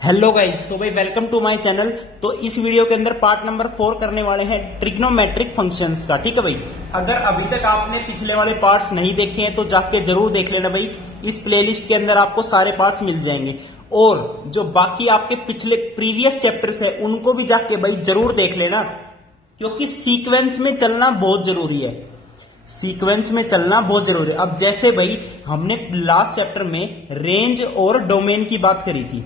Hello guys, तो भाई welcome to my channel. तो इस वीडियो के अंदर पार्ट नंबर 4 करने वाले हैं ट्रिग्नोमेट्रिक फंक्शंस का। ठीक है भाई, अगर अभी तक आपने पिछले वाले पार्ट्स नहीं देखे हैं तो जाके जरूर देख लेना भाई। इस प्लेलिस्ट के अंदर आपको सारे पार्ट्स मिल जाएंगे और जो बाकी आपके पिछले प्रीवियस चैप्टर्स है उनको भी जाके भाई जरूर देख लेना, क्योंकि सीक्वेंस में चलना बहुत जरूरी है। सीक्वेंस में चलना बहुत जरूरी है। अब जैसे भाई हमने लास्ट चैप्टर में रेंज और डोमेन की बात करी थी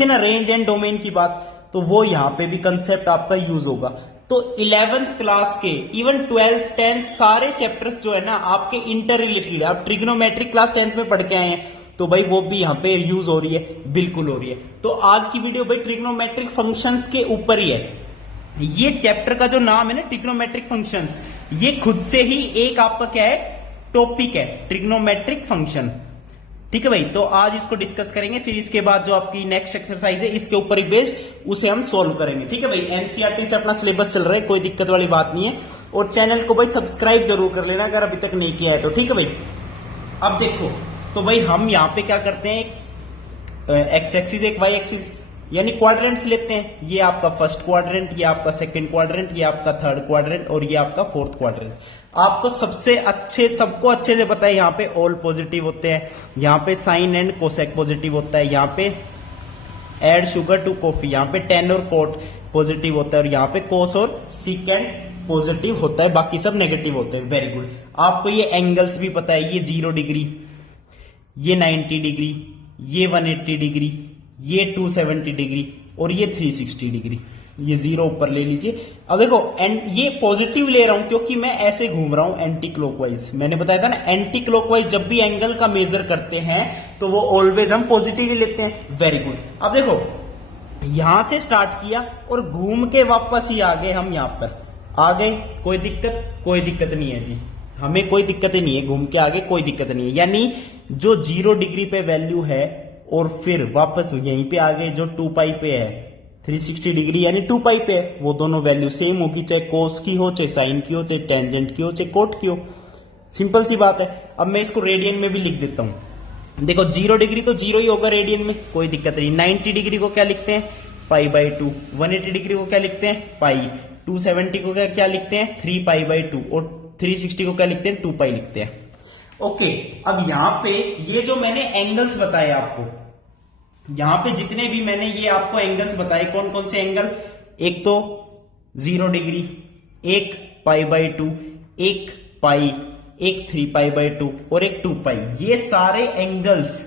ना, रेंज एंड डोमेन की बात, तो वो यहां पे भी कंसेप्ट आपका यूज होगा। तो 11th क्लास के इवन 12th 10th सारे चैप्टर्स जो है ना आपके इंटर रिलेटेड है। आप ट्रिग्नोमेट्रिक क्लास 10th में पढ़ के आए हैं तो भाई वो भी यहां पे यूज हो रही है, बिल्कुल हो रही है। तो आज की वीडियो भाई ट्रिग्नोमेट्रिक फंक्शंस के ऊपर ही है। ये चैप्टर का जो नाम है ना ट्रिग्नोमेट्रिक फंक्शंस, ये खुद से ही एक आपका क्या है, टॉपिक है, ट्रिग्नोमेट्रिक फंक्शन। ठीक है भाई, तो आज इसको डिस्कस करेंगे, फिर इसके बाद जो आपकी नेक्स्ट एक्सरसाइज है इसके ऊपर ही बेस्ड उसे हम सॉल्व करेंगे। ठीक है भाई, एनसीईआरटी से अपना सिलेबस चल रहा है, कोई दिक्कत वाली बात नहीं है। और चैनल को भाई सब्सक्राइब जरूर कर लेना अगर अभी तक नहीं किया है तो। ठीक है भाई, अब देखो तो भाई हम यहां पे क्या करते हैं, एक्स एक्सिस एक वाई एक्सिस यानी क्वाड्रेंट्स लेते हैं। ये आपका फर्स्ट क्वाड्रेंट, ये आपका सेकंड क्वाड्रेंट, ये आपका थर्ड क्वाड्रेंट और ये आपका फोर्थ क्वाड्रेंट। आपको सबको अच्छे से पता है, यहाँ पे ऑल पॉजिटिव होते हैं, यहाँ पे साइन एंड कोसेक पॉजिटिव होता है, यहाँ पे ऐड शुगर टू कॉफी, यहाँ पे टेन और कोट पॉजिटिव होता है और यहाँ पे कोस और सीकेंड पॉजिटिव होता है, बाकी सब नेगेटिव होते हैं। Very good. आपको ये एंगल्स भी पता है, ये 0 डिग्री, ये 90 डिग्री, ये 180 डिग्री, ये 270 डिग्री और ये 360 डिग्री। ये 0 ऊपर ले लीजिए। अब देखो ये पॉजिटिव ले रहा हूं क्योंकि मैं ऐसे घूम रहा हूं एंटी क्लॉकवाइज। मैंने बताया था ना, एंटी क्लॉकवाइज जब भी एंगल का मेजर करते हैं तो वो ऑलवेज हम पॉजिटिव ही लेते हैं। Very good. अब देखो यहां से स्टार्ट किया और घूम के वापस ही आ गए, हम यहां पर आ गए। कोई दिक्कत नहीं है जी, हमें कोई दिक्कत ही नहीं है, घूम के आगे कोई दिक्कत नहीं है। यानी जो 0 डिग्री पे वैल्यू है और फिर वापस यहीं पे आ गए जो 2 पाई पे है, 360 डिग्री यानी 2 पाई पे है, वो दोनों वैल्यू सेम होगी, चाहे कोस की हो, चाहे साइन की हो, चाहे टेंजेंट की हो, चाहे कोट की हो। सिंपल सी बात है। अब मैं इसको रेडियन में भी लिख देता हूं। देखो 0 डिग्री तो 0 ही होगा रेडियन में, कोई दिक्कत नहीं। 90 डिग्री को क्या लिखते हैं, पाई बाई 2। 180 डिग्री को क्या लिखते हैं, पाई। 270 को क्या लिखते हैं, 3 पाई बाई 2 और 360 को क्या लिखते हैं, 2 पाई लिखते हैं। ओके, अब यहां पे ये जो मैंने एंगल्स बताए आपको, यहां पे जितने भी मैंने ये आपको एंगल्स बताए, कौन कौन से एंगल, एक तो 0 डिग्री, एक पाई बाई 2, एक पाई, एक 3 पाई बाई 2 और एक 2 पाई। ये सारे एंगल्स,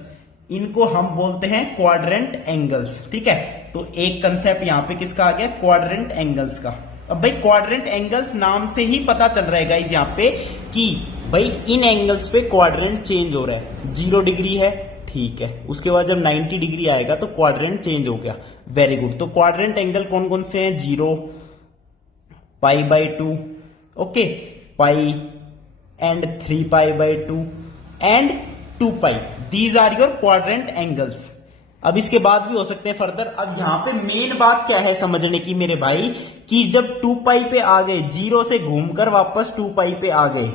इनको हम बोलते हैं क्वाड्रेंट एंगल्स। ठीक है, तो एक कंसेप्ट यहां पे किसका आ गया, क्वाड्रेंट एंगल्स का। अब भाई क्वाड्रेंट एंगल्स नाम से ही पता चल रहा है गाइस यहां पे कि भाई इन एंगल्स पे क्वाड्रेंट चेंज हो रहा है। 0 डिग्री है, ठीक है, उसके बाद जब 90 डिग्री आएगा तो क्वाड्रेंट चेंज हो गया। Very good. तो क्वाड्रेंट एंगल कौन कौन से हैं, 0, pi by 2, okay, pi and 3 pi by 2 and 2 pi. These are your quadrant angles. अब इसके बाद भी हो सकते हैं फर्दर। अब यहां पे मेन बात क्या है समझने की मेरे भाई, कि जब 2 पाई पे आ गए, 0 से घूमकर वापस 2 पाई पे आ गए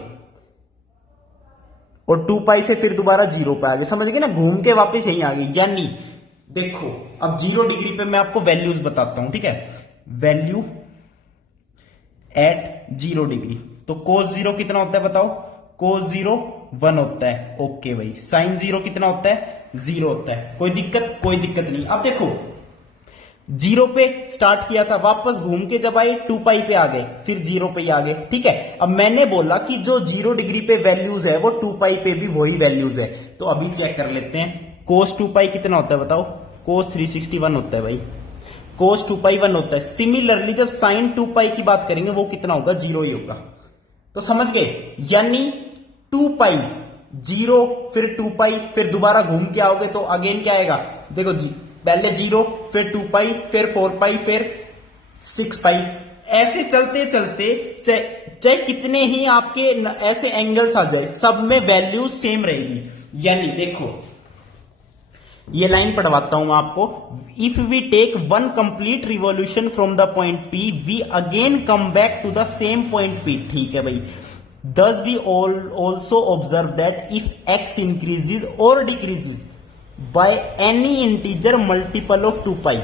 और 2 पाई से फिर दोबारा 0 पे आ गए, समझ गए ना, घूम के वापस यहीं आ गए। यानी देखो अब 0 डिग्री पे मैं आपको वैल्यूज बताता हूं। ठीक है, वैल्यू एट 0 डिग्री, तो कोस 0 कितना होता है बताओ, कोस 0 1 होता है। ओके भाई, साइन 0 कितना होता है, 0 होता है। कोई दिक्कत नहीं। अब देखो 0 पे स्टार्ट किया था, वापस घूम के जब आए 2 पाई पे आ गए, फिर 0 पे ही आ गए। ठीक है, अब मैंने बोला कि जो 0 डिग्री पे वैल्यूज है वो 2 पाई पे भी वही वैल्यूज है। तो अभी चेक कर लेते हैं, कोस 2 पाई कितना होता है बताओ, कोस 361 होता है भाई, कोस 2 पाई 1 होता है। सिमिलरली जब साइन 2 पाई की बात करेंगे वो कितना होगा, 0 ही होगा। तो समझ गए, यानी 2 पाई 0 फिर 2 पाई फिर दोबारा घूम के आओगे तो अगेन क्या आएगा, देखो पहले 0 फिर 2 पाई फिर 4 पाई फिर 6 पाई। ऐसे चलते चलते चाहे कितने ही आपके ऐसे एंगल्स आ जाए, सब में वैल्यू सेम रहेगी। यानी देखो ये लाइन पढ़वाता हूं मैं आपको, if we take 1 complete revolution from the point P, we again come back to the same point P। ठीक है भाई, thus we all also observe that if x increases or decreases, by any integer multiple of 2 पाई।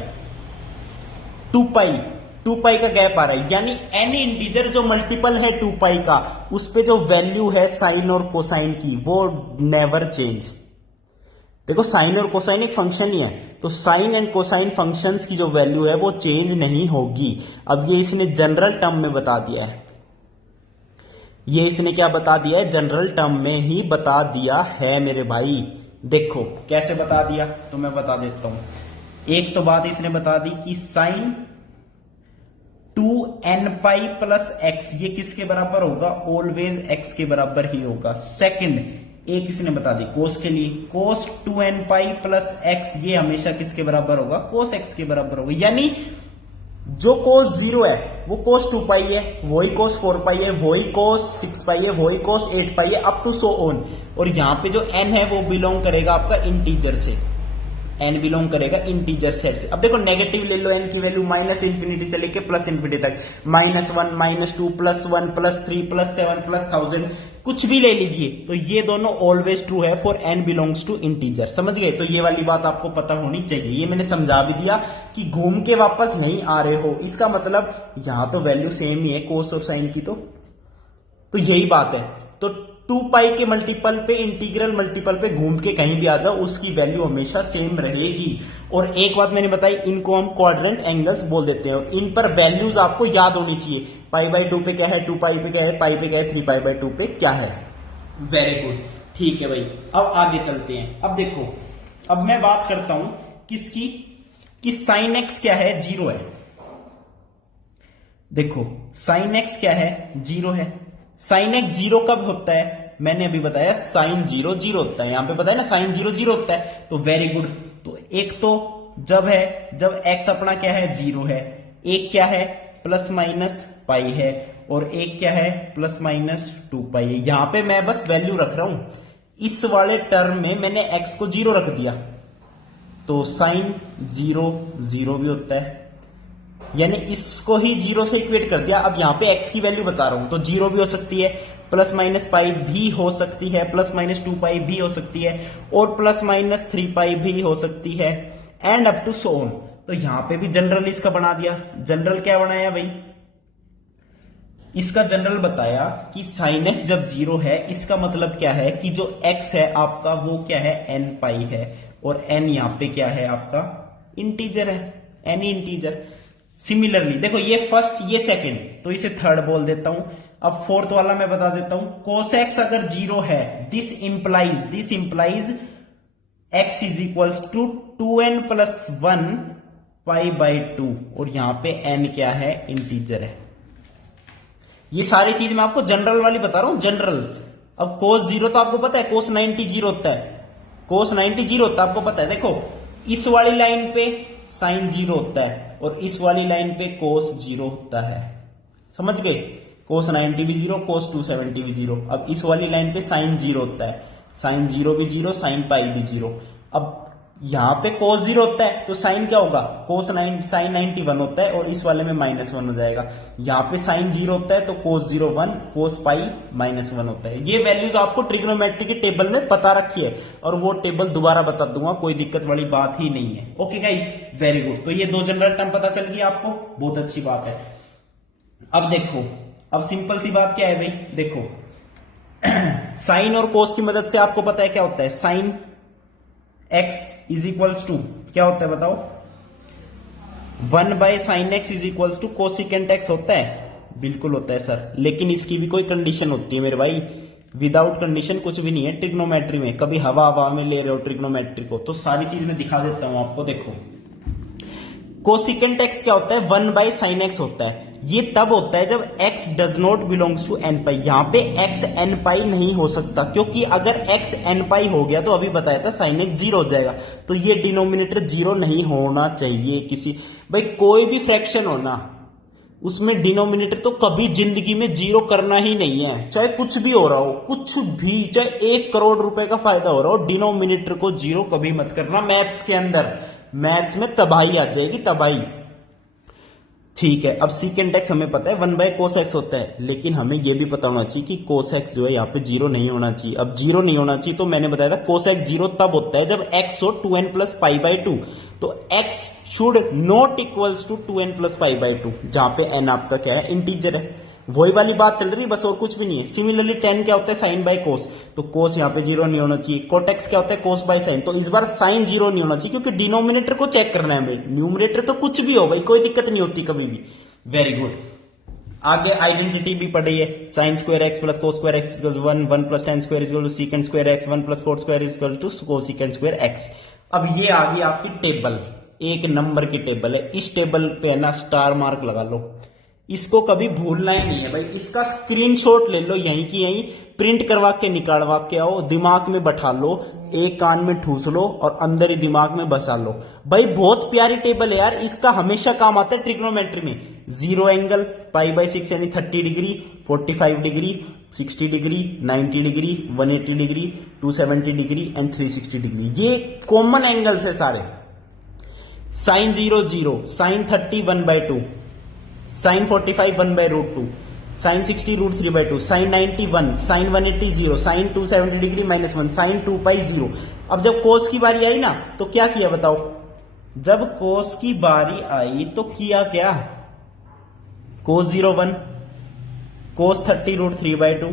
2 पाई का gap आ रहा है, यानी any integer जो multiple है 2 पाई का, उस पे जो वैल्यू है साइन और कोसाइन की वो नेवर चेंज। देखो साइन और कोसाइन एक फंक्शन ही है, तो साइन एंड कोसाइन फंक्शंस की जो वैल्यू है वो चेंज नहीं होगी। अब ये इसने जनरल टर्म में बता दिया है, ये इसने क्या बता दिया है, जनरल टर्म में ही बता दिया है मेरे भाई। देखो कैसे बता दिया, तो मैं बता देता हूं। एक तो बात इसने बता दी कि sign 2n pi plus x ये किसके बराबर होगा, ऑलवेज x के बराबर ही होगा। सेकंड एक इसने बता दी कोस के लिए, कोस 2n पाई प्लस एक्स ये हमेशा किसके बराबर होगा, कोस x के बराबर होगा। यानी जो कोस 0 है वो कोस 2 पाई है, वही कोस 4 पाई है, वही कोस 6 पाई है, वही कोस 8 पाई है, अप टू सो ऑन। और यहां पे जो n है वो बिलोंग करेगा आपका इंटीजर से, n बिलोंग करेगा इंटीजर सेट से। अब देखो नेगेटिव ले लो, n की वैल्यू माइनस इंफिनिटी से लेके प्लस इंफिनिटी तक, -1 -2 +1 +3 +7 +1000 कुछ भी ले लीजिए, तो ये दोनों ऑलवेज ट्रू है for n belongs to integer. समझ गए, तो ये वाली बात आपको पता होनी चाहिए। ये मैंने समझा भी दिया कि घूम के वापस नहीं आ रहे हो, इसका मतलब यहां तो वैल्यू सेम ही है कोस और साइन की, तो यही बात है। तो 2 पाई के मल्टीपल पे, इंटीग्रल मल्टीपल पे घूम के कहीं भी आ जाओ, उसकी वैल्यू हमेशा सेम रहेगी। और एक बात मैंने बताई, इनको हम क्वाड्रेंट एंगल्स बोल देते हैं, और इन पर वैल्यूज आपको याद होनी चाहिए। π/2 पे क्या है, 2 पाई पे क्या है, पाई पे क्या है, 3 π/2 पे क्या है। वेरी गुड, ठीक है भाई। अब आगे चलते हैं। अब देखो, अब मैं बात करता हूं किसकी, कि साइन एक्स क्या है, 0 है। देखो साइन एक्स क्या है, 0 है। साइन एक्स 0 कब होता है, मैंने अभी बताया साइन 0 0 होता है, यहां पे बताया ना साइन 0 0 होता है। तो वेरी गुड, तो एक तो जब है, जब एक्स अपना क्या है, 0 है, एक क्या है प्लस माइनस पाई है, और एक क्या है प्लस माइनस 2 पाई है। यहां पे मैं बस वैल्यू रख रहा हूं, इस वाले टर्म में मैंने एक्स को 0 रख दिया, तो साइन 0 0 भी होता है, यानी इसको ही 0 से इक्वेट कर दिया। अब यहां पे x की वैल्यू बता रहा हूं, तो 0 भी हो सकती है, प्लस माइनस पाई भी हो सकती है, प्लस माइनस 2 पाई भी हो सकती है, और प्लस माइनस 3 पाई भी हो सकती है, and up to so on. तो यहां पे भी जनरल इसका बना दिया। जनरल क्या बनाया भाई, इसका जनरल बताया कि साइन एक्स जब 0 है, इसका मतलब क्या है कि जो x है आपका वो क्या है, n पाई है, और n यहां पे क्या है आपका इंटीजर है, एनी इंटीजर। सिमिलरली देखो ये फर्स्ट, ये सेकंड, तो इसे थर्ड बोल देता हूं। अब फोर्थ वाला मैं बता देता हूं, कोस एक्स अगर 0 है, this implies x is equals to 2n plus 1 π/2, और यहां पे n क्या है, इंटीजर है। ये सारी चीज मैं आपको जनरल वाली बता रहा हूं, जनरल। अब कोस 0 तो आपको पता है, कोस 90 0 होता है, कोस 90 0 होता है, आपको पता है। देखो इस वाली लाइन पे साइन 0 होता है, और इस वाली लाइन पे कोस 0 होता है, समझ गए। कोस 90 भी 0, कोस 270 भी 0। अब इस वाली लाइन पे साइन 0 होता है, साइन 0 भी 0, साइन पाई भी 0। अब यहां पे कोस 0 होता है, तो साइन क्या होगा, साइन 91 होता है, और इस वाले में -1 हो जाएगा। यहां पे साइन 0 होता है, तो कोस 0 1, कोस पाई -1 होता है। ये वैल्यूज आपको ट्रिग्नोमेट्री के टेबल में पता रखी है, और वो टेबल दोबारा बता दूंगा, कोई दिक्कत वाली बात ही नहीं है। Okay guys, very good. तो ये 2 जनरल टर्म पता चल गई आपको, बहुत अच्छी बात है। अब देखो, अब सिंपल सी बात क्या है भाई, देखो साइन और कोस की मदद से आपको पता है क्या होता है, sine x is equals to क्या होता है बताओ, 1/sin x is equals to cosecant x होता है। बिल्कुल होता है सर, लेकिन इसकी भी कोई कंडीशन होती है मेरे भाई, विदाउट कंडीशन कुछ भी नहीं है ट्रिग्नोमेट्री में। कभी हवा में ले रहे हो ट्रिग्नोमेट्री को, तो सारी चीज मैं दिखा देता हूं आपको। देखो कोसिकेंट x क्या होता है, 1/sin x होता है। ये तब होता है जब x does not belongs to n pi. यहां पे x n पाई नहीं हो सकता, क्योंकि अगर x n पाई हो गया तो अभी बताया था साइन x 0 हो जाएगा, तो ये डिनोमिनेटर 0 नहीं होना चाहिए किसी, भाई कोई भी फ्रैक्शन होना, उसमें डिनोमिनेटर तो कभी जिंदगी में 0 करना ही नहीं है। चाहे कुछ भी हो रहा हो, कुछ भी, चाहे 1 करोड़ रुपए का फायदा हो रहा हो, डिनोमिनेटर को 0 कभी मत करना। मैथ्स के अंदर, मैथ्स में तबाही आ जाएगी, तबाही। ठीक है, अब सीकेंट एक्स हमें पता है 1/cos x होता है, लेकिन हमें यह भी पता होना चाहिए कि cos x जो है यहाँ पे 0 नहीं होना चाहिए। अब 0 नहीं होना चाहिए तो मैंने बताया था cos x 0 तब होता है जब x हो 2n प्लस पाई बाई 2, तो x should not equals to 2n plus pi by 2, जहां पे n आपका क्या है, इंटीजर है। वही वाली बात चल रही है, बस और कुछ भी नहीं है। सिमिलरली tan क्या होता है, साइन बाय कोस, तो कोस यहाँ पे 0 नहीं होना चाहिए। कोट एक्स क्या होता है, कोस बाय साइन, तो इस बार साइन 0 नहीं होना चाहिए क्योंकि डिनोमिनेटर को चेक करना है हमें, न्यूमरेटर तो कुछ भी हो भाई, कोई दिक्कत नहीं होती कभी भी। Very good. आगे आइडेंटिटी भी पढ़ी है, sine square x plus cos square x equal 1 plus tan square equal to secant square x 1 plus cot square equal to cosecant square x. अब ये आ गई आपकी टेबल, एक नंबर की टेबल है। इस टेबल पे ना स्टार मार्क लगा लो, इसको कभी भूलना ही नहीं है भाई। इसका स्क्रीनशॉट ले लो, यहीं की यहीं प्रिंट करवा के निकालवा के आओ, दिमाग में बैठा लो, एक कान में ठूस लो और अंदर ही दिमाग में बसा लो भाई। बहुत प्यारी टेबल है यार, इसका हमेशा काम आता है ट्रिग्नोमेट्री में। 0 एंगल π/6 यानी 30 degree, 45 degree, 60 degree, 90 degree, 180 degree, 270 degree and 360 degree, ये कॉमन एंगल्स है सारे। Sine 0 0, sine 30 1/2, sine 45 1/√2, sine 60 √3/2, sine 90 1, sine 180 0, sine 270 degree -1, sine 2π 0। अब जब कोस की बारी आई ना तो क्या किया बताओ, जब कोस की बारी आई तो किया क्या, कोस 0 1, कोस 30 √3/2,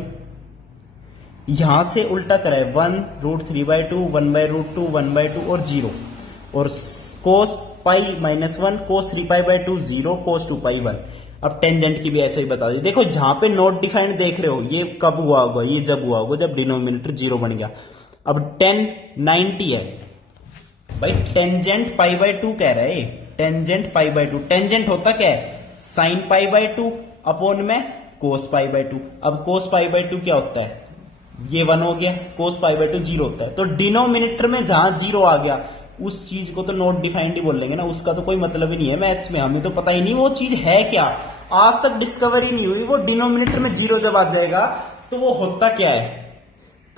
यहां से उल्टा करा है 1 √3/2, 1/√2, 1/2 और 0, और कोस पाई -1, कोस 3π/2 0, कोस 2π 1। अब टेंजेंट की भी ऐसे ही बता दी। देखो जहां पे नॉट डिफाइंड देख रहे हो, ये कब हुआ होगा, ये जब हुआ होगा जब डिनोमिनेटर 0 बन गया। अब 10 90 है भाई, टेंजेंट π/2 कह रहा है, टेंजेंट π/2, टेंजेंट होता क्या है, साइन π/2 अपॉन में कोस π/2। अब कोस π/2 क्या होता है, ये 1 हो गया, कोस π/2 0 होता है। तो डिनोमिनेटर में जहां 0 आ गया उस चीज को तो नॉट डिफाइंड ही बोल लेंगे ना, उसका तो कोई मतलब ही नहीं है मैथ्स में, हमें तो पता ही नहीं वो चीज है क्या, आज तक डिस्कवर ही नहीं हुई। वो डिनोमिनेटर में 0 जब आ जाएगा तो वो होता क्या है,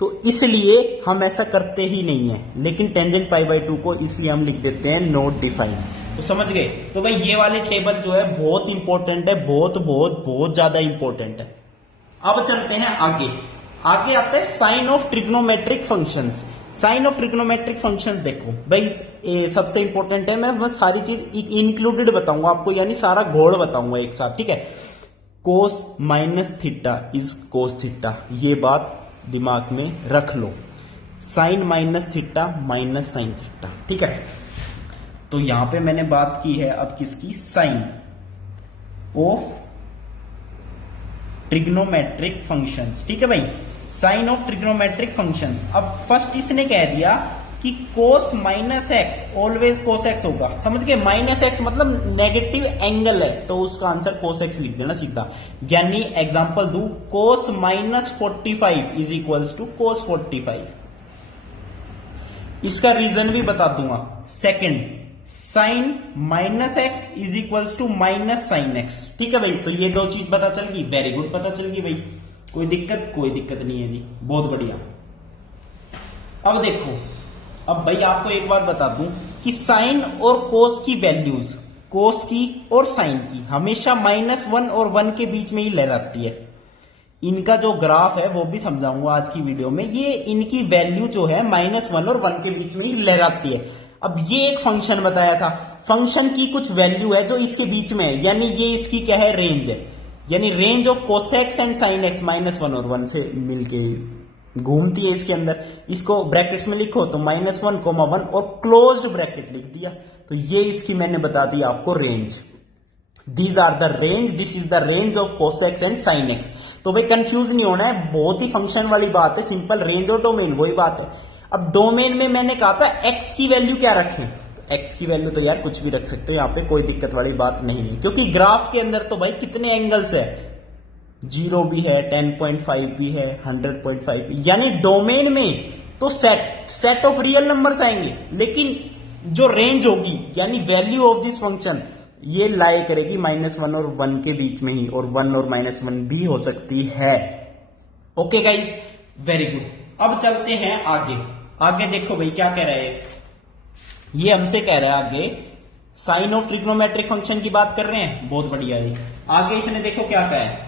तो इसलिए हम ऐसा करते ही नहीं है। लेकिन टेंजेंट π/2 को इसलिए हम लिख देते हैं नॉट डिफाइंड। तो समझ गए। तो भाई ये वाली टेबल जो है बहुत इंपॉर्टेंट है, बहुत बहुत बहुत ज्यादा इंपॉर्टेंट है। अब चलते हैं आगे। आगे आता है sign of trigonometric functions. Sign of trigonometric functions देखो भाई, सबसे इंपॉर्टेंट है, मैं बस सारी चीज इंक्लूडेड बताऊंगा आपको, यानी सारा घोड़ बताऊंगा एक साथ, ठीक है। कोस -θ इज कोस थीटा, ये बात दिमाग में रख लो। साइन -θ माइनस साइन थीटा, ठीक है। तो यहां पे मैंने बात की है अब किसकी, साइन ऑफ ट्रिग्नोमेट्रिक फंक्शंस, ठीक है भाई, साइन ऑफ ट्रिग्नोमेट्रिक फंक्शंस। अब फर्स्ट इसने कह दिया कि कोस -x ऑलवेज कोस x होगा, समझ गए। -x मतलब नेगेटिव एंगल है, तो उसका आंसर कोस x लिख देना सीधा। यानी एग्जांपल दू, cos -45 is equals to cos 45। इसका रीजन भी बता दूंगा। Second, sine -x is equals to minus sine x, ठीक है भाई। तो ये दो चीज पता चल गई, वेरी गुड, पता चल गई भाई, कोई दिक्कत नहीं है जी, बहुत बढ़िया। अब देखो, अब भाई आपको एक बात बता दूं कि साइन और कोस की वैल्यूज, कोस की और साइन की हमेशा -1 और 1 के बीच में ही लहराती है। इनका जो ग्राफ है वो भी समझाऊंगा आज की वीडियो में। ये इनकी वैल्यू जो है -1 और 1 के बीच में ही लहराती है। अब ये एक फंक्शन बताया था, फंक्शन की कुछ वैल्यू है जो इसके बीच में है, यानी ये इसकी क्या है, रेंज है। यानी range of cosec x and sine x -1 और 1 से मिलके घूमती है इसके अंदर। इसको ब्रैकेट्स में लिखो तो -1, 1 और क्लोज्ड ब्रैकेट लिख दिया, तो ये इसकी मैंने बता दी आपको range. These are the range, this is the range of cosec x and sine x. तो भाई कंफ्यूज नहीं होना है, बहुत ही फंक्शन वाली बात है, सिंपल रेंज और डोमेन वही बात है। अब डोमेन में मैंने कहा था एक्स की वैल्यू क्या रखें, एक्स की वैल्यू तो यार कुछ भी रख सकते हो, यहाँ पे कोई दिक्कत वाली बात नहीं है, क्योंकि ग्राफ के अंदर तो भाई कितने एंगल्स है, 0 भी है, 10.5 भी है, 100.5 भी, यानी डोमेन में तो सेट ऑफ रियल नंबर्स आएंगे, लेकिन जो रेंज होगी यानी वैल्यू ऑफ दिस फंक्शन ये लाई करेगी -1 और 1 के बीच में ही, और 1 और -1 भी हो सकती है। Okay guys, very good. अब चलते हैं आगे। आगे देखो भाई क्या कह रहे हैं, ये हमसे कह रहा है आगे, साइन ऑफ ट्रिग्नोमेट्रिक फंक्शन की बात कर रहे हैं, बहुत बढ़िया है। आगे इसने देखो क्या कहा है,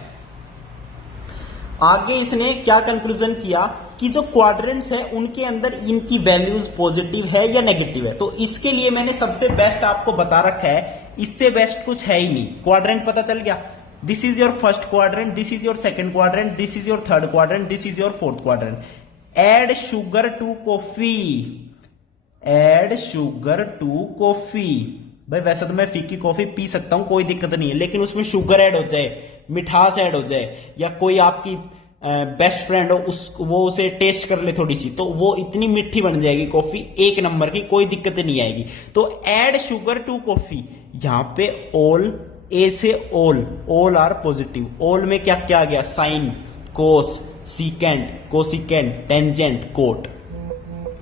आगे इसने क्या कंक्लूजन किया कि जो क्वाड्रेंट्स है उनके अंदर इनकी वैल्यूज पॉजिटिव है या नेगेटिव है। तो इसके लिए मैंने सबसे बेस्ट आपको बता रखा है, इससे बेस्ट कुछ है ही नहीं। क्वाड्रेंट पता चल गया, this is your first quadrant, this is your second quadrant, this is your third quadrant, this is your fourth quadrant. Add sugar to coffee, add sugar to coffee. भाई वैसे तो मैं फीकी कॉफी पी सकता हूं, कोई दिक्कत नहीं है, लेकिन उसमें शुगर ऐड हो जाए, मिठास ऐड हो जाए, या कोई आपकी बेस्ट फ्रेंड हो वो उसे टेस्ट कर ले थोड़ी सी, तो वो इतनी मीठी बन जाएगी कॉफी, एक नंबर की, कोई दिक्कत नहीं आएगी। तो ऐड शुगर टू कॉफी, यहां पे ऑल, ए से ऑल आर पॉजिटिव। ऑल में क्या क्या आ गया, साइन, कोस, सीकेंट, कोसिकेंट, टेंजेंट, कोट,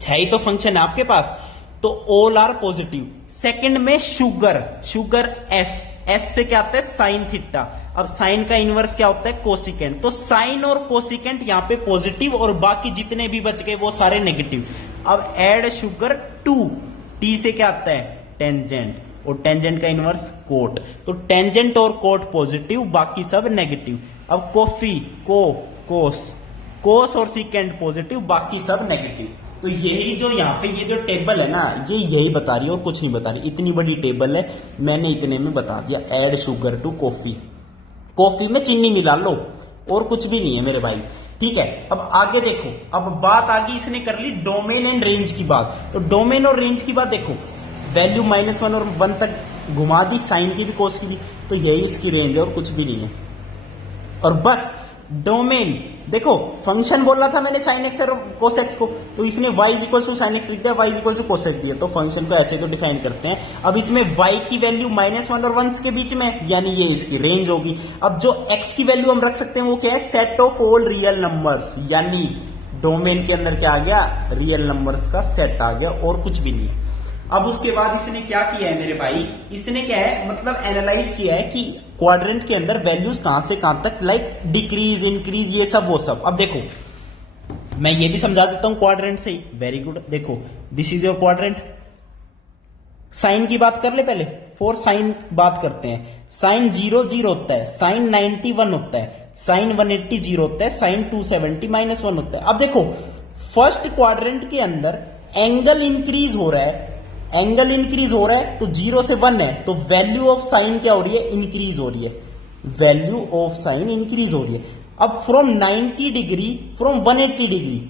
है ही तो फंक्शन है आपके पास, तो ऑल आर पॉजिटिव। सेकंड में शुगर, शुगर एस, एस से क्या आता है, साइन थीटा। अब साइन का इनवर्स क्या होता है, कोसिकेंट। तो साइन और कोसिकेंट यहां पे पॉजिटिव और बाकी जितने भी बच गए वो सारे नेगेटिव। अब ऐड शुगर टू, टी से क्या आता है, टेंजेंट, और टेंजेंट का इनवर्स कोट। तो टेंजेंट और कोट पॉजिटिव, बाकी सब नेगेटिव। अब कॉफी, कोस, कोस और सीकेंट पॉजिटिव, बाकी सब नेगेटिव। तो यही जो यहाँ पे ये जो टेबल है ना, ये यही बता रही है और कुछ नहीं बता रही। इतनी बड़ी टेबल है, मैंने इतने में बता दिया। Add sugar to coffee, coffee में चीनी मिला लो, और कुछ भी नहीं है मेरे भाई, ठीक है। अब आगे देखो, अब बात आगे इसने कर ली डोमेन एंड रेंज की बात। तो डोमेन और रेंज की बात देखो, वैल्यू -1 और 1 तक घुमा दी, साइन की भी कोस की भी, तो यही इसकी रेंज है और कुछ भी नहीं है। और बस डोमेन देखो, फंक्शन बोल रहा था मैंने साइन एक्स और कोस एक्स को, तो इसने y equal to sine x लिख दिया, y equal to cos x दिया, तो फंक्शन को ऐसे तो डिफाइन करते हैं। अब इसमें y की वैल्यू -1 और 1 के बीच में, यानी ये इसकी रेंज होगी। अब जो x की वैल्यू हम रख सकते हैं वो क्या है, set of all real numbers, यानी डोमेन के अंदर क्या आ गया, रियल नंबर्स का सेट आ गया, और कुछ भी नहीं है। अब उसके बाद इसने क्या किया है मेरे भाई, इसने क्या है, मतलब एनालाइज किया है कि क्वाड्रेंट के अंदर वैल्यूज कहां से कहां तक, लाइक डिक्रीज, इंक्रीज, ये सब वो सब। अब देखो मैं ये भी समझा देता हूं क्वाड्रेंट से ही, वेरी गुड। देखो this is your quadrant, sine की बात कर ले पहले, फॉर साइन बात करते हैं। साइन 0 0 होता है, साइन 90 1 होता है, साइन 180 0 होता है, साइन 270 -1 होता है। अब देखो फर्स्ट क्वाड्रेंट के अंदर एंगल इंक्रीज हो रहा है, एंगल इंक्रीज हो रहा है, तो 0 से 1 है, तो वैल्यू ऑफ साइन क्या हो रही है, इंक्रीज हो रही है, वैल्यू ऑफ साइन इंक्रीज हो रही है। अब from 90 degree, from 180 degree,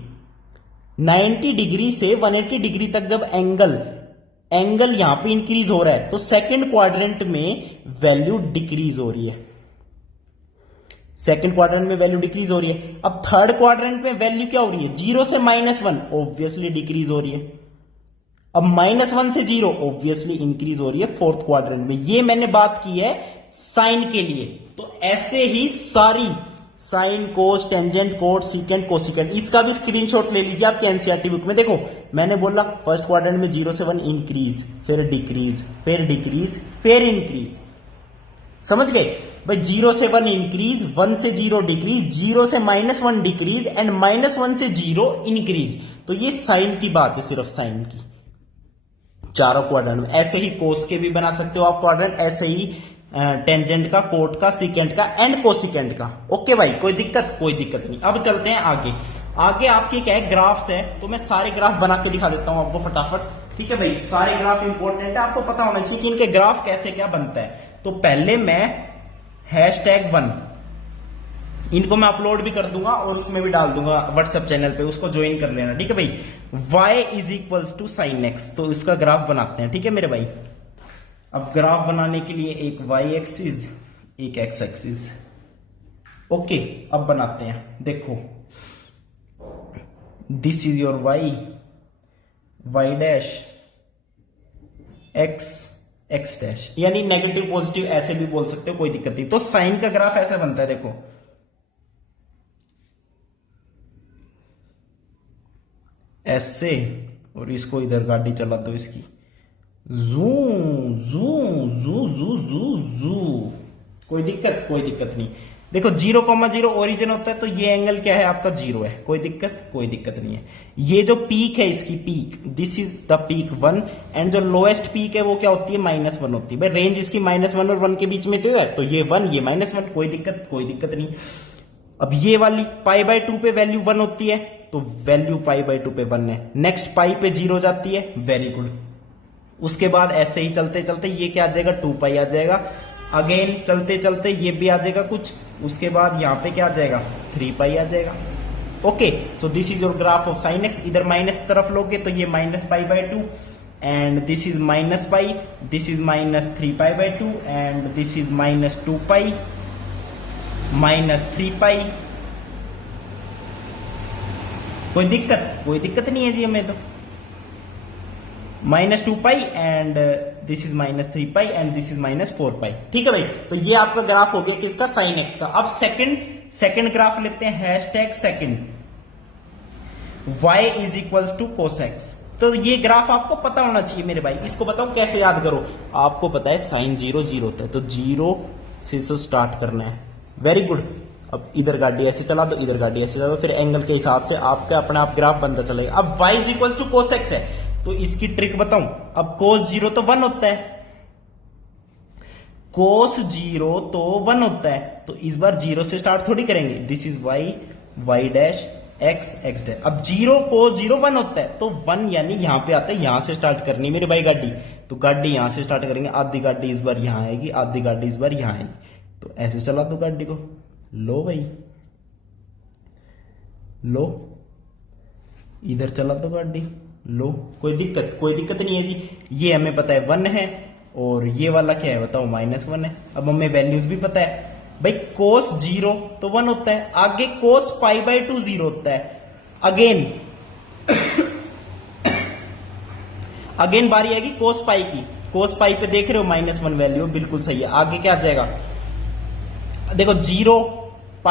90 degree से 180 डिग्री तक जब एंगल यहां पे इंक्रीज हो रहा है, तो सेकंड क्वाड्रेंट में वैल्यू डिक्रीज हो रही है, सेकंड क्वाड्रेंट में वैल्यू डिक्रीज हो रही है। अब थर्ड क्वाड्रेंट में वैल्यू क्या हो रही है, 0 से -1, ऑब्वियसली डिक्रीज हो रही है। अब -1 से 0 ऑब्वियसली इंक्रीज हो रही है फोर्थ क्वाड्रेंट में। ये मैंने बात की है साइन के लिए। तो ऐसे ही सारी साइन, कोस, टेंजेंट, कोट, सीकेंट, कोसिकेंट, इसका भी स्क्रीनशॉट ले लीजिए आपके एनसीईआरटी बुक में। देखो मैंने बोला फर्स्ट क्वाड्रेंट में 0 से 1 इंक्रीज, फिर डिक्रीज, फिर डिक्रीज, फिर इंक्रीज, समझ गए भाई। 0 से 1 इंक्रीज, 1 से 0 डिक्रीज, 0 से -1 डिक्रीज, एंड -1 से 0 इंक्रीज। तो ये साइन की बात है, सिर्फ साइन की, चारों क्वाड्रेंट में। ऐसे ही कोस के भी बना सकते हो आप क्वाड्रेंट, ऐसे ही टेंजेंट का, कोट का, सीकेंट का, एंड कोसिकेंट का। ओके भाई, कोई दिक्कत नहीं। अब चलते हैं आगे। आगे आपके क्या है, ग्राफ्स है, तो मैं सारे ग्राफ बना के दिखा देता हूं आपको फटाफट, ठीक है भाई। सारे ग्राफ इंपॉर्टेंट है, आपको पता होना चाहिए कि इनके ग्राफ कैसे क्या बनता है। तो पहले मैं #1 इनको मैं अपलोड भी कर दूंगा और उसमें भी डाल दूंगा व्हाट्सएप चैनल पे, उसको ज्वाइन कर लेना, ठीक है भाई। y is equals to sine x, तो इसका ग्राफ बनाते हैं, ठीक है मेरे भाई। अब ग्राफ बनाने के लिए एक y एक्सिस, एक x एक्सिस, ओके। अब बनाते हैं, देखो this is your y dash, x dash, यानी नेगेटिव पॉजिटिव ऐसे भी बोल सकते हो, कोई दिक्कत नहीं। तो साइन का ग्राफ ऐसे बनता है, देखो ऐसे, और इसको इधर गाड़ी चला दो इसकी, जू जू जू जू जू जू, कोई दिक्कत नहीं। देखो 0,0 ओरिजिन होता है तो ये एंगल क्या है आपका 0 है, कोई दिक्कत नहीं है। ये जो पीक है इसकी peak, this is the peak 1 and जो लोएस्ट पीक है वो क्या होती है -1 होती है। भाई रेंज इसकी -1 और 1 के बीच में तो है, तो ये 1 ये -1, कोई दिक्कत नहीं। अब ये वाली π/2 पे वैल्यू 1 होती है तो वैल्यू π/2 पे 1 है। नेक्स्ट पाई पे 0 जाती है, वेरी गुड। उसके बाद ऐसे ही चलते चलते ये क्या आ जाएगा 2π आ जाएगा। अगेन चलते चलते ये भी आ जाएगा कुछ, उसके बाद यहाँ पे क्या आ जाएगा 3π आ जाएगा। Okay, so this is your graph of sin x। इधर माइनस तरफ लोगे तो ये -π/2 and this is -π, this is -3π/2 and this is -2π -3π। कोई दिक्कत नहीं है जी हमें तो। -2π and this is -3π and this is -4π। ठीक है भाई, तो ये आपका ग्राफ हो गया किसका sin x का। अब सेकंड ग्राफ लेते हैं, #second y = cos x। तो ये ग्राफ आपको पता होना चाहिए मेरे भाई। इसको बताओ कैसे याद करो। आपको पता है sin 0 0 होता है, तो 0 से स्टार्ट करना है, वेरी गुड। अब इधर गाड़ी ऐसे चला दो, इधर गाड़ी ऐसे चला दो, फिर एंगल के हिसाब से आपका अपना आप ग्राफ बनता चलेगा। अब y = cos x है तो इसकी ट्रिक बताऊं। अब cos 0 तो 1 होता है, cos 0 तो 1 होता है, तो इस बार 0 से स्टार्ट थोड़ी करेंगे। This is y, y dash x, x dash. अब 0 cos 0 1 होता है तो 1 यानी यहां पे आता है, यहां से स्टार्ट करनी मेरे भाई गाड़ी। तो गाड़ी यहां से स्टार्ट करेंगे, आधी गाड़ी इस बार यहां आएगी, आधी गाड़ी इस बार यहां आएगी। तो ऐसे चला दो गाड़ी को, लो भाई लो, इधर चला दो गाड़ी, लो, कोई दिक्कत नहीं है जी। ये हमें पता है 1 है और ये वाला क्या है बताओ -1 है। अब हमें वैल्यूज भी पता है भाई, cos 0 तो 1 होता है, आगे cos π/2 0 होता है। अगेन बारी आएगी cos π की। cos π पे देख रहे हो -1 वैल्यू, बिल्कुल सही है। आगे क्या आ जाएगा देखो 0π,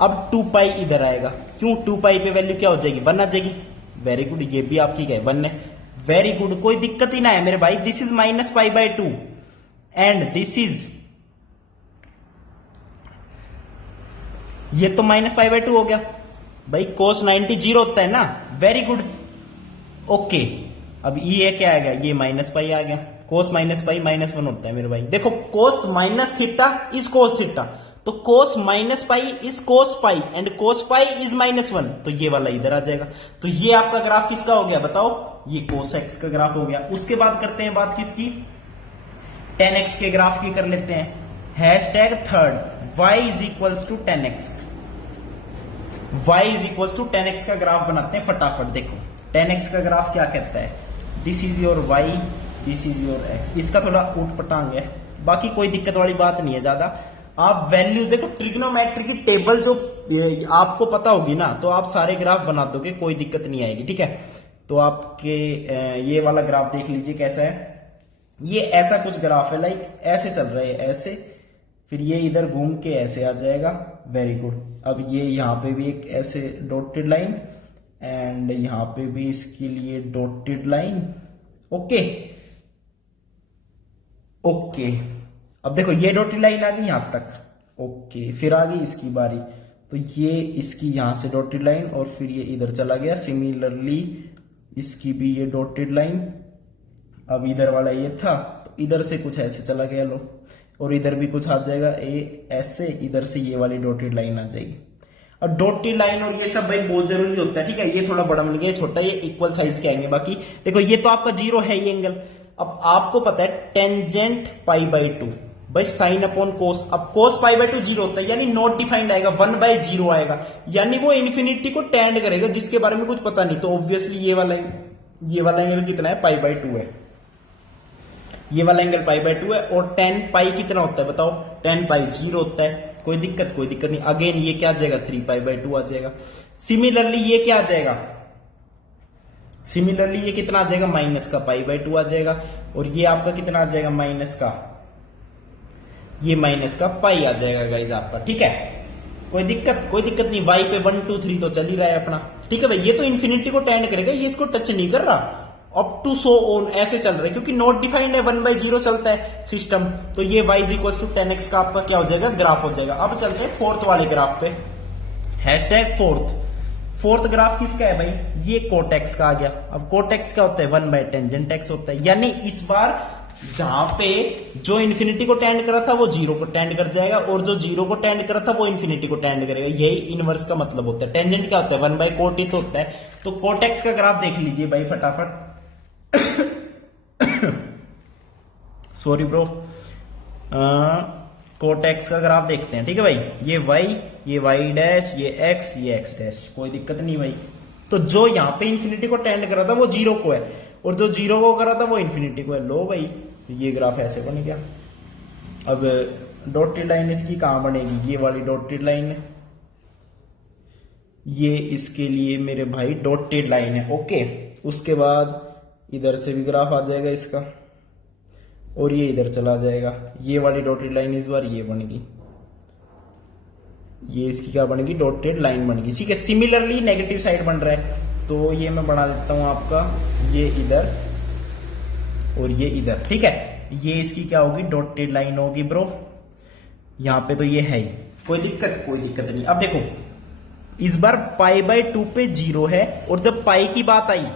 अब 2π इधर आएगा। क्यों 2π पे वैल्यू क्या हो जाएगी 1 आ जाएगी, वेरी गुड। ये भी आपकी क्या है 1 है, वेरी गुड, कोई दिक्कत ही ना है मेरे भाई। This is -π/2 and this is, ये तो -π/2 हो गया भाई। cos 90 0 होता है ना, वेरी गुड। ओके, अब ये क्या आ गया, ये -π आ गया। cos -π -1 होता है मेरे भाई। देखो cos -θ इज cos θ, तो cos -π is cos π and cos π is -1, तो ये वाला इधर आ जाएगा। तो ये आपका ग्राफ किसका हो गया बताओ, ये cos x का ग्राफ हो गया। उसके बाद करते हैं बात किसकी, tan x के ग्राफ की कर लेते हैं। #3 y = tan x। y = tan x का ग्राफ बनाते हैं फटाफट। देखो tan x का ग्राफ क्या कहता है, this is your y, this is your x। इसका थोड़ा उठ पटांग है, बाकी कोई दिक्कत वाली बात नहीं है ज्यादा। आप वैल्यूज देखो, ट्रिग्नोमेट्री की टेबल जो आपको पता होगी ना, तो आप सारे ग्राफ बना दोगे, कोई दिक्कत नहीं आएगी। ठीक है, तो आपके ये वाला ग्राफ देख लीजिए कैसा है। ये ऐसा कुछ ग्राफ है, लाइक ऐसे चल रहा है, ऐसे, फिर ये इधर घूम के ऐसे आ जाएगा, वेरी गुड। अब ये यहाँ पे भी एक ऐसे डॉटेड लाइन एंड यहाँ पे भी इसके लिए डॉटेड लाइन। ओके ओके, अब देखो ये डॉटेड लाइन आ गई यहां तक, ओके, फिर आ गई इसकी बारी, तो ये इसकी यहां से डॉटेड लाइन और फिर ये इधर चला गया। सिमिलरली इसकी भी ये डॉटेड लाइन, अब इधर वाला ये था तो इधर से कुछ ऐसे चला गया, लो, और इधर भी कुछ आ जाएगा ये ऐसे, इधर से ये वाली डॉटेड लाइन आ जाएगी। अब डॉटेड लाइन और ये सब भाई बहुत जरूरी होता है। ठीक है, ये थोड़ा बड़ा मिल गया, छोटा, ये इक्वल साइज के आएंगे। बाकी देखो ये तो आपका 0 है ये एंगल। अब आपको पता है टेंजेंट π/2 भाई साइन अपॉन कोस। अब cos π/2 0 होता है, यानी नॉट डिफाइंड आएगा, 1/0 आएगा, यानी वो इन्फिनिटी को टेंड करेगा, जिसके बारे में कुछ पता नहीं। तो ऑब्वियसली ये वाला एंगल कितना है, π/2 है। ये वाला एंगल π/2 है। और tan π कितना होता है बताओ, tan π 0 होता है। कोई दिक्कत नहीं। अगेन ये क्या आ जाएगा, 3π/2 आ जाएगा। सिमिलरली ये क्या आ जाएगा, सिमिलरली ये कितना आ जाएगा, माइनस का π/2 आ जाएगा। और ये आपका कितना आ जाएगा, माइनस का, ये माइनस का π आ जाएगा गाइज आपका। ठीक है, कोई दिक्कत नहीं। y पे 1 2 3 तो चल ही रहा है अपना। ठीक है भाई, ये तो इन्फिनिटी को टेंड करेगा, ये इसको टच नहीं कर रहा। अप टू सो ऑन ऐसे चल रहे हैं, क्योंकि नॉट डिफाइंड है, 1/0 चलता है सिस्टम। तो ये y is equal to 10x का आपका क्या हो जाएगा, ग्राफ हो जाएगा। अब चलते हैं फोर्थ वाले ग्राफ पे, हैशटैग फोर्थ ग्राफ किसका है भाई, ये कोटेक्स का आ गया। अब कोटेक्स क्या होता है, 1/टेंजेंट एक्स होता है, यानी इस बार जहां पे जो इन्फिनिटी को टेंड कर रहा था वो 0 को टेंड कर जाएगा, और जो 0 को टेंड कर रहा था वो इन्फिनिटी को टेंड करेगा। यही इनवर्स का मतलब होता है। टेंजेंट क्या होता है, 1/कोट ही तो होता है। तो कोटेक्स का ग्राफ देख लीजिए भाई फटाफट। सॉरी ब्रो, कोटेक्स का ग्राफ देखते हैं, ठीक है भाई। ये y डैश, ये x डैश, कोई दिक्कत नहीं भाई। तो जो यहाँ पे इन्फिनिटी को टेंड कर रहा था वो 0 को है, और जो 0 को कर रहा था वो इन्फिनिटी को है। लो भाई, तो ये ग्राफ ऐसे बन गया। अब डॉटेड लाइन इसकी कहां बनेगी, ये वाली डॉटेड लाइन, ये इसके लिए मेरे भाई डॉटेड लाइन है। ओके, उसके बाद इधर से भी ग्राफ आ जाएगा इसका, और ये इधर चला जाएगा। ये वाली डॉटेड लाइन इस बार ये बनेगी, ये इसकी क्या बनेगी, डॉटेड लाइन बनेगी, ठीक है। सिमिलरली नेगेटिव साइड बन रहा है, तो ये मैं बना देता हूं आपका, ये इधर और ये इधर, ठीक है। ये इसकी क्या होगी, डॉटेड लाइन होगी ब्रो। यहां पे तो ये है ही, कोई दिक्कत नहीं। अब देखो, इस बार π/2 पे 0 है, और जब पाई की बात आई,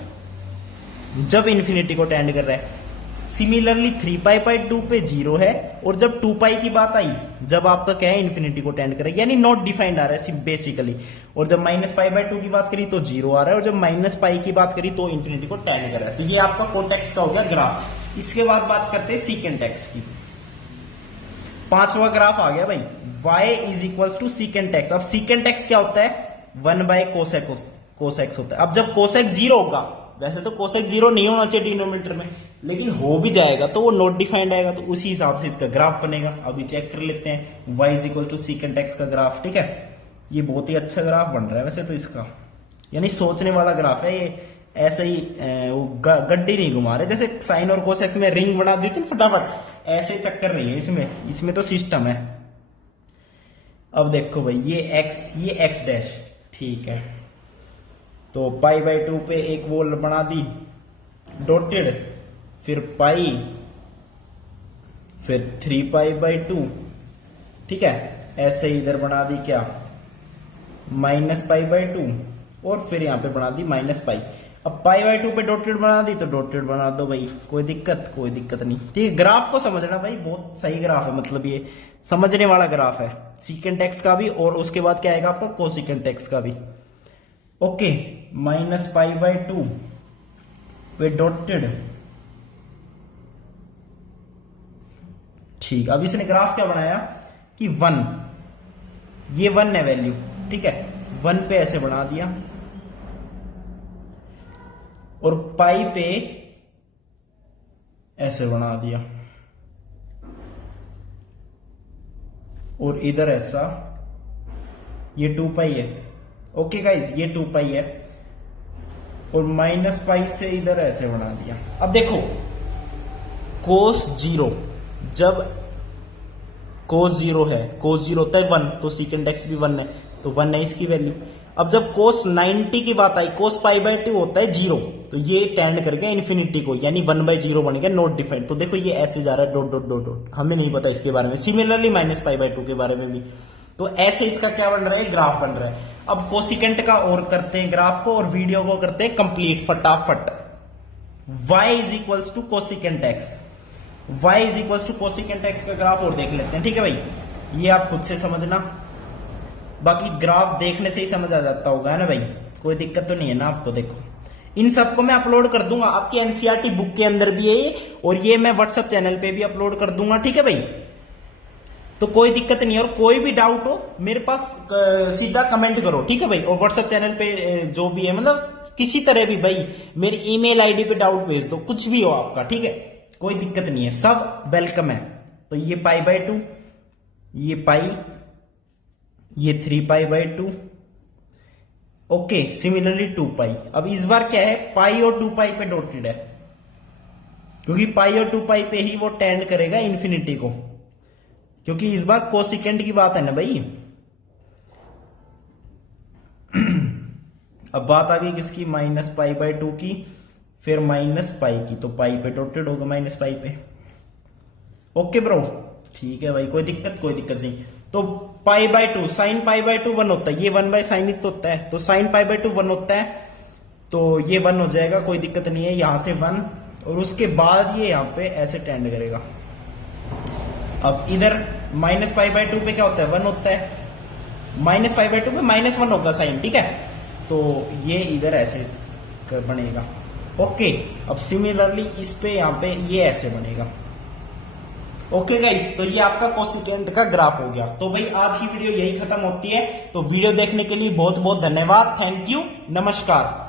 जब इन्फिनिटी को टेंड कर रहा है। सिमिलरली 3π/2 पे 0 है, और जब 2π की बात आई, जब आपका क्या है, इन्फिनिटी को टेंड कर रहा है, यानी नॉट डिफाइंड आ रहा है बेसिकली। और जब -π/2 की बात करी तो 0 आ रहा है, और जब -π की बात करी तो इन्फिनिटी को टेंड कर रहा है। तो ये आपका कोटेक्स का हो गया ग्राफ। इसके बाद बात करते हैं सीकेंट एक्स की। पांचवा ग्राफ आ गया भाई, y is equal to secant x. अब सीकेंट एक्स क्या होता है, 1/कोसेक्स होता है। अब जब कोसेक 0 होगा, वैसे तो कोसेक 0 नहीं होना चाहिए डिनोमिनेटर में, लेकिन हो भी जाएगा तो वो नॉट डिफाइंड आएगा, तो उसी हिसाब से इसका ग्राफ बनेगा। अभी चेक कर लेते हैं, y is equal to secant x का ग्राफ, ठीक है। ये बहुत ही अच्छा ग्राफ बन रहा है वैसे तो इसका, यानी सोचने वाला ग्राफ है ये। ऐसे ही वो गड्डी नहीं घुमा रहे, जैसे साइन और कोसेक्स में रिंग बना देते हैं फटाफट, ऐसे चक्कर नहीं है इसमें तो सिस्टम है। अब देखो भाई, ये x डैश, ठीक है। तो π/2 पे एक वोल बना दी डॉटेड, फिर पाई, फिर 3π/2, ठीक है। ऐसे इधर बना दी क्या, -π/2, और फिर यहां पे बना दी -π। अब π/2 पे डॉटेड बना दी तो डॉटेड बना दो भाई, कोई दिक्कत नहीं, ठीक है। ग्राफ को समझना भाई, बहुत सही ग्राफ है, मतलब ये समझने वाला ग्राफ है, सीकेंट एक्स का भी, और उसके बाद क्या आएगा आपका, कोसिकेंट एक्स का भी। ओके, -π/2 पे डॉटेड, ठीक। अब इसने ग्राफ क्या बनाया कि 1, ये 1 है वैल्यू, ठीक है। 1 पे ऐसे बना दिया, और पाई पे ऐसे बना दिया, और इधर ऐसा, ये 2π है। ओके गाइज, ये 2π है, और -π से इधर ऐसे बना दिया। अब देखो, cos 0, जब cos 0 है, cos 0 होता है 1, तो सीकेंट एक्स भी 1 है, तो 1 है इसकी वैल्यू। अब जब cos 90 की बात आई, cos π/2 होता है 0, तो ये टेंड कर गया इन्फिनिटी को, यानी 1/0 बन गया, नॉट डिफाइंड। तो देखो ये ऐसे जा रहा है, डॉट डॉट डॉट डॉट, हमें नहीं पता इसके बारे में। सिमिलरली -π/2 के बारे में भी, तो ऐसे इसका क्या बन रहा है, ग्राफ बन रहा है। अब कोसिकेंट का और करते हैं ग्राफ को, और वीडियो को करते हैं कंप्लीट फटाफट। y is equals to cosecant x, y is equals to cosecant x का ग्राफ और देख लेते हैं, ठीक है भाई। ये आप खुद से समझना, बाकी ग्राफ देखने से ही समझ आ जाता होगा, है ना भाई, कोई दिक्कत तो नहीं है ना आपको। देखो, इन सबको मैं अपलोड कर दूंगा आपकी एनसीईआरटी बुक के अंदर भी है, और ये मैं व्हाट्सएप चैनल पे भी अपलोड कर दूंगा, ठीक है भाई। तो कोई दिक्कत नहीं है, और कोई भी डाउट हो मेरे पास सीधा कमेंट करो, ठीक है भाई। और व्हाट्सएप चैनल पे जो भी है, मतलब किसी तरह भी भाई मेरी ईमेल आईडी पे डाउट भेज दो, कुछ भी हो आपका, ठीक है, कोई दिक्कत नहीं है, सब वेलकम है। तो ये π/2, ये पाई, ये 3π/2, ओके। सिमिलरली 2π। अब इस बार क्या है, पाई और 2π पे डॉटेड है, क्योंकि पाई और 2π पे ही वो टेंड करेगा इन्फिनिटी को, क्योंकि इस बार कोसिकेंट की बात है ना भाई। अब बात आ गई किसकी, -π/2 की। फिर माइनस पाई की, तो पाई पे डॉटेड होगा माइनस पाई पे। ओके ब्रो, ठीक है भाई, कोई दिक्कत नहीं। तो pi by 2, sine pi by 2 1 होता है, ये 1 बाय साइन ही तो होता है, तो साइन पाई बाय 2 1 होता है, तो ये 1 हो जाएगा, कोई दिक्कत नहीं है। यहां से 1 और उसके बाद ये यहां पे ऐसे टेंड करेगा। अब इधर माइनस पाई बाय 2 पे क्या होता है, 1 होता है, माइनस पाई बाय 2 पे माइनस 1 होगा साइन, ठीक है। तो ये इधर ऐसे बनेगा। ओके, अब सिमिलरली इस पे यहां पे ये ऐसे बनेगा। ओके गाइस, तो ये आपका कोसिकेंट का ग्राफ हो गया। तो भाई आज की वीडियो यही खत्म होती है। तो वीडियो देखने के लिए बहुत बहुत धन्यवाद, थैंक यू, नमस्कार।